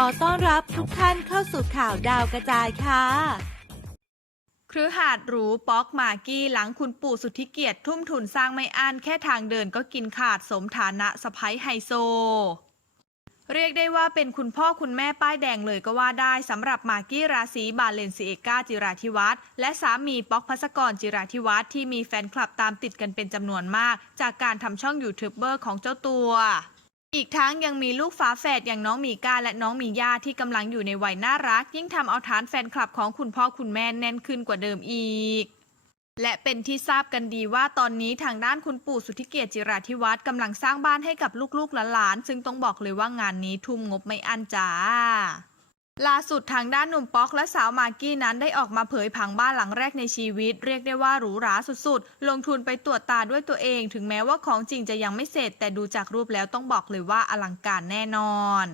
ขอต้อนรับทุกท่านเข้าสู่ข่าวดาวกระจายค่ะ ครือหาดหรูป๊อกมากี้หลังคุณปู่สุทธิเกียรติทุ่มทุนสร้างไม่อั้นแค่ทางเดินก็กินขาดสมฐานะสะพ้ยไฮโซ เรียกได้ว่าเป็นคุณพ่อคุณแม่ป้ายแดงเลยก็ว่าได้สำหรับมากี้ราศีบาเลนซีเอกาจิราธิวัฒน์และสามีป๊อกพัสกรจิราธิวัฒน์ที่มีแฟนคลับตามติดกันเป็นจำนวนมาก จากการทำช่องยูทูบเบอร์ของเจ้าตัว อีกทั้งยังมีลูกฝาแฝดอย่างน้องมีก้าและน้องมีย่าที่กำลังอยู่ในวัยน่ารัก ยิ่งทำเอาฐานแฟนคลับของคุณพ่อคุณแม่แน่นขึ้นกว่าเดิมอีก และเป็นที่ทราบกันดีว่าตอนนี้ทางด้านคุณปู่สุทธิเกียรติจิราธิวัฒน์กำลังสร้างบ้านให้กับลูกๆหลานๆซึ่งต้องบอกเลยว่างานนี้ทุ่มงบไม่อั้นจ้า ล่าสุดทางด้านหนุ่มป๊อกและสาวมากกี้นั้นได้ออกมาเผยผังบ้านหลังแรกในชีวิต เรียกได้ว่าหรูหราสุดๆ ลงทุนไปตรวจตาด้วยตัวเอง ถึงแม้ว่าของจริงจะยังไม่เสร็จ แต่ดูจากรูปแล้วต้องบอกเลยว่าอลังการแน่นอน